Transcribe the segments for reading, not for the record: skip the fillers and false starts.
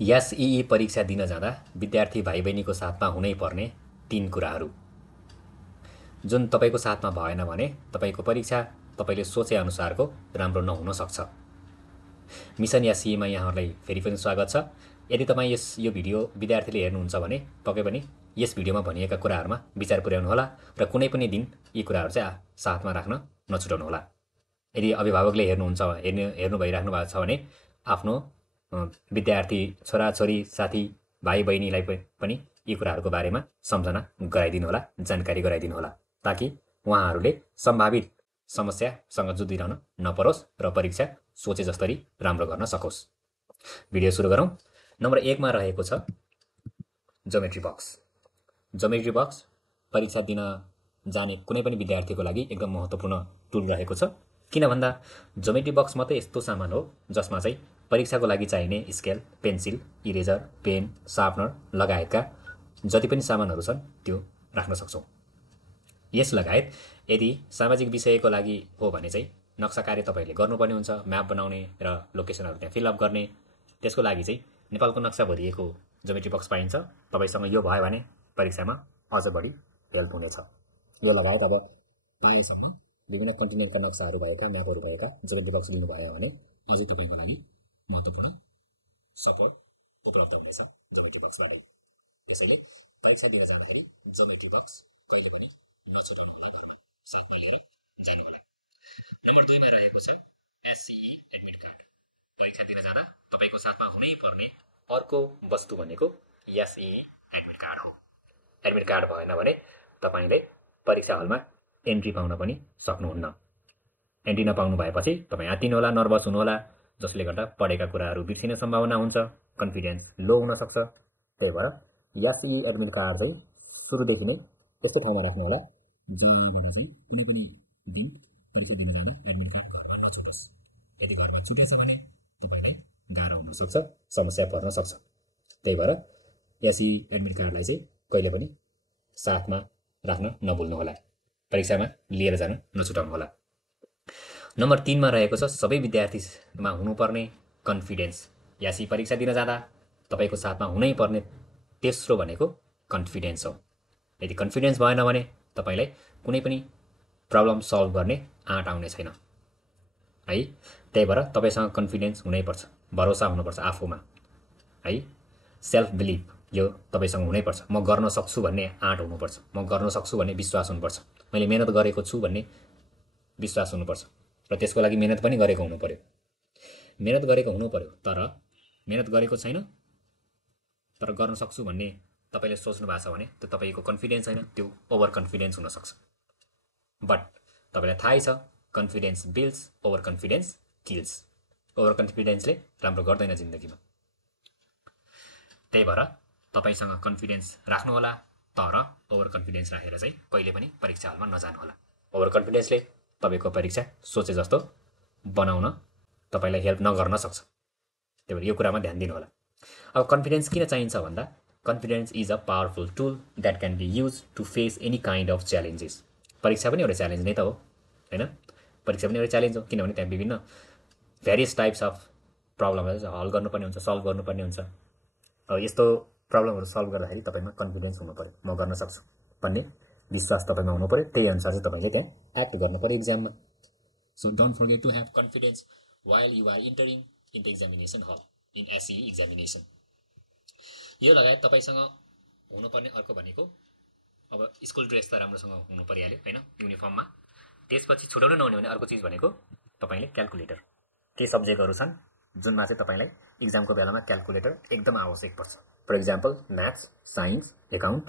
SEE परीक्षा दिन जाँदा विद्यार्थी भाइ बहिनीको साथमा हुनै पर्ने 3 कुराहरू जुन तपाईँको साथमा भएन भने तपाईँको परीक्षा तपाईँले सोचे अनुसारको राम्रो नहुन सक्छ। मिसन एसइईमा यहाँहरूलाई फेरि पनि स्वागत छ। यदि तपाईँ यो भिडियो विद्यार्थीले हेर्नुहुन्छ भने पक्कै पनि यस भिडियोमा भनिएका कुराहरूमा विचार पुर्याउनुहोला र कुनै पनि दिन यी कुराहरू चाहिँ साथमा राख्न नछुटाउनुहोला। यदि अभिभावकले हेर्नु भइराख्नु भएको छ भने आफ्नो विद्यार्थी छोराछोरी साथी भाइ बहिनीलाई पनि यी कुराहरूको बारेमा सम्झना गराइदिनुहोला, जानकारी गराइदिनुहोला, ताकि उहाँहरूले सम्भावित समस्यासँग जुधिरहन नपरोस् र परीक्षा सोचे जस्तरी राम्रो गर्न सकोस्। भिडियो सुरु गरौँ। नम्बर 1 मा रहेको छ ज्योमेट्री बक्स। ज्योमेट्री बक्स परीक्षा दिन जाने कुनै पनि विद्यार्थीको लागि एकदम महत्त्वपूर्ण टुल रहेको छ। किन भन्दा ज्योमेट्री बक्स मात्रै यस्तो सामान हो जसमा चाहिँ परीक्षाको लागि चाहिने scale, pencil, eraser, pen, sharpener लगायतका जति पनि सामानहरू छन् त्यो राख्न सक्छौँ। यस लगायत यदि सामाजिक विषयको लागि हो भने चाहिँ नक्सा कार्य तपाईँले गर्नुपर्ने हुन्छ, म्याप बनाउने र लोकेसनहरू त्यहाँ फिलअप गर्ने। त्यसको लागि चाहिँ नेपालको नक्सा भरिएको ज्योमेट्री बक्स पाइन्छ। तपाईँसँग यो भयो भने परीक्षामा अझ बढी हेल्प हुनेछ। यो लगायत अब पाएसम्म विभिन्न कन्टिनेन्टका नक्साहरू भएका, म्यापहरू भएका ज्योमेट्री बक्स लिनुभयो भने अझै तपाईँको लागि महत्त्वपूर्ण सपोर्ट उपलब्ध हुनेछ ज्योमेट्री बक्सबाट। त्यसैले परीक्षा दिन जाँदाखेरि ज्योमेट्री बक्स कहिले पनि नछुटाउनु होला, घरमा साथमा लिएर जानु होला। नम्बर 2 मा रहेको छ एसइई एडमिट कार्ड। परीक्षा दिन जाँदा तपाईँको साथमा हुनै पर्ने अर्को वस्तु भनेको एसइई एडमिट कार्ड हो। एडमिट कार्ड भएन भने तपाईँले परीक्षा हलमा एन्ट्री पाउन पनि सक्नुहुन्न। एन्ट्री नपाउनु भएपछि तपाईँ आत्तिनुहोला, नर्भस हुनुहोला, जसले गर्दा पढेका कुराहरू बिर्सिने सम्भावना हुन्छ, कन्फिडेन्स लो हुन सक्छ। त्यही भएर एसइई एडमिट कार्ड चाहिँ सुरुदेखि नै यस्तो ठाउँमा राख्नु होला कुनै पनि दिन परीक्षा दिन जाने एडमिट कार्ड घरमा नछुटोस्। यदि घरमा छुटेछ भने तपाईँलाई गाह्रो हुन सक्छ, समस्या पर्न सक्छ। त्यही भएर एसइई एडमिट कार्डलाई चाहिँ कहिले पनि साथमा राख्न नभुल्नुहोला, परीक्षामा लिएर जान नछुटाउनुहोला। नम्बर 3 मा रहेको छ सबै विद्यार्थीमा हुनुपर्ने कन्फिडेन्स। एसइई परीक्षा दिन जाँदा तपाईँको साथमा हुनै पर्ने तेस्रो भनेको कन्फिडेन्स हो। यदि कन्फिडेन्स भएन भने तपाईँलाई कुनै पनि प्रब्लम सल्भ गर्ने आँट आउने छैन है। त्यही भएर तपाईँसँग कन्फिडेन्स हुनैपर्छ, भरोसा हुनुपर्छ आफूमा है। सेल्फ बिलिभ यो तपाईँसँग हुनैपर्छ। म गर्न सक्छु भन्ने आँट हुनुपर्छ, म गर्न सक्छु भन्ने विश्वास हुनुपर्छ, मैले मेहनत गरेको छु भन्ने विश्वास हुनुपर्छ र त्यसको लागि मेहनत पनि गरेको हुनु पर्यो। मेहनत गरेको हुनु पर्यो, तर मेहनत गरेको छैन तर गर्न सक्छु भन्ने तपाईँले सोच्नु भएको छ भने त्यो तपाईँको कन्फिडेन्स होइन, त्यो ओभर कन्फिडेन्स हुनसक्छ। बट तपाईँलाई थाहै छ confidence builds, over confidence kills. Over कन्फिडेन्सले राम्रो गर्दैन जिन्दगीमा। त्यही भएर तपाईँसँग कन्फिडेन्स राख्नुहोला, तर ओभर कन्फिडेन्स राखेर चाहिँ कहिले पनि परीक्षा हलमा नजानुहोला। ओभर कन्फिडेन्सले तपाईँको परीक्षा सोचे जस्तो बनाउन तपाईँलाई हेल्प नगर्न सक्छ। त्यही भएर यो कुरामा ध्यान दिनुहोला। अब कन्फिडेन्स किन चाहिन्छ भन्दा confidence is a powerful tool that can be use to face any kind of challenges. परीक्षा पनि एउटा च्यालेन्ज नै त हो होइन। परीक्षा पनि एउटा च्यालेन्ज हो, किनभने त्यहाँ विभिन्न भेरियस टाइप्स अफ प्रब्लमहरू हल गर्नुपर्ने हुन्छ, सल्भ गर्नुपर्ने हुन्छ। अब यस्तो प्रब्लमहरू सल्भ गर्दाखेरि तपाईँमा कन्फिडेन्स हुनु पऱ्यो, म गर्न सक्छु भन्ने विश्वास तपाईँमा हुनु पऱ्यो। त्यही अनुसार चाहिँ तपाईँले त्यहाँ एक्ट गर्नु पऱ्यो एक्जाममा। So don't forget to have confidence while you are entering in the examination hall in SEE examination. यो लगायत तपाईँसँग हुनुपर्ने अर्को भनेको अब स्कुल ड्रेस त राम्रोसँग हुनु परिहाल्यो होइन, युनिफर्ममा। त्यसपछि छुटाउनु नहुने भने अर्को चिज भनेको तपाईँले क्यालकुलेटर। केही सब्जेक्टहरू छन् जुनमा चाहिँ तपाईँलाई इक्जामको बेलामा क्यालकुलेटर एकदम आवश्यक पर्छ। For example maths, science, account,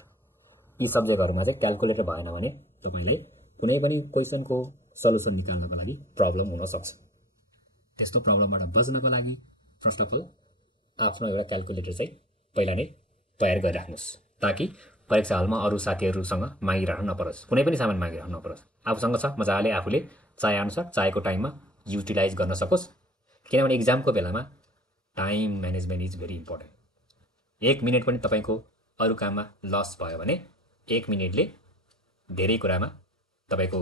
यी सब्जेक्टहरूमा चाहिँ क्यालकुलेटर भएन भने तपाईँलाई कुनै पनि क्वेसनको सल्युसन निकाल्नको लागि प्रब्लम हुनसक्छ। त्यस्तो प्रब्लमबाट बच्नको लागि फर्स्ट अफ अल आफ्नो एउटा क्यालकुलेटर चाहिँ पहिला नै तयार गरिराख्नुहोस्, ताकि परीक्षा हलमा अरू साथीहरूसँग मागिरहनु नपरोस्, कुनै पनि सामान मागिरहनु नपरोस्। आफूसँग छ मजाले आफूले चाहेअनुसार चाहेको टाइममा युटिलाइज गर्न सकोस्। किनभने इक्जामको बेलामा time management is very important. 1 minute पनि तपाईँको अरू काममा लस भयो भने 1 मिनटले धेरै कुरामा तपाईँको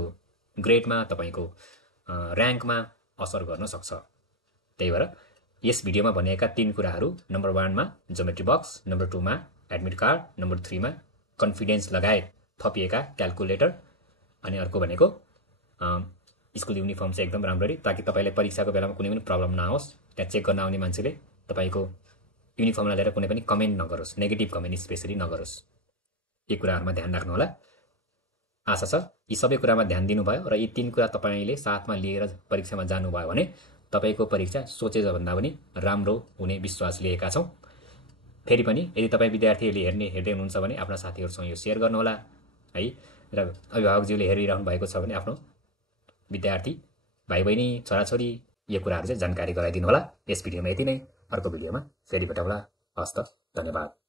ग्रेडमा, तपाईँको ऱ्याङ्कमा असर गर्न सक्छ। त्यही भएर यस भिडियोमा भनेका 3 कुराहरू नम्बर 1 मा ज्योमेट्री बक्स, नम्बर 2 मा एडमिट कार्ड, नम्बर 3 मा कन्फिडेन्स लगायत थपिएका क्याल्कुलेटर, अनि अर्को भनेको स्कुल युनिफर्म चाहिँ एकदम राम्ररी, ताकि तपाईलाई परीक्षाको बेलामा कुनै पनि प्रब्लम नआओस्। त्यहाँ चेक गर्न आउने मान्छेले तपाईको युनिफर्मलाई लिएर कुनै पनि कमेन्ट नगरोस्, नेगेटिभ कमेन्ट स्पेशली नगरोस्। यी कुराहरुमा ध्यान राख्नु होला। आशा छ यी सबै कुरामा ध्यान दिनुभयो र यी 3 कुरा तपाईले साथमा लिएर परीक्षामा जानुभयो भने तपाईको परीक्षा सोचे भन्दा पनि राम्रो हुने विश्वास लिएका छौं। फेरि पनि यदि तपाई विद्यार्थीहरूले हेर्दै हुनुहुन्छ भने आफ्ना साथीहरुसँग यो शेयर गर्नु होला है, र अभिभावकज्यूले हेरिरहनु भएको छ भने आफ्नो विद्यार्थी भाइ-बहिनी, छोराछोरी यो कुराहरु चाहिँ जानकारी गराइदिनु होला। यस भिडियोमा यति नै, अर्को भिडियोमा फेरि भेटौँला। हस्त, धन्यवाद।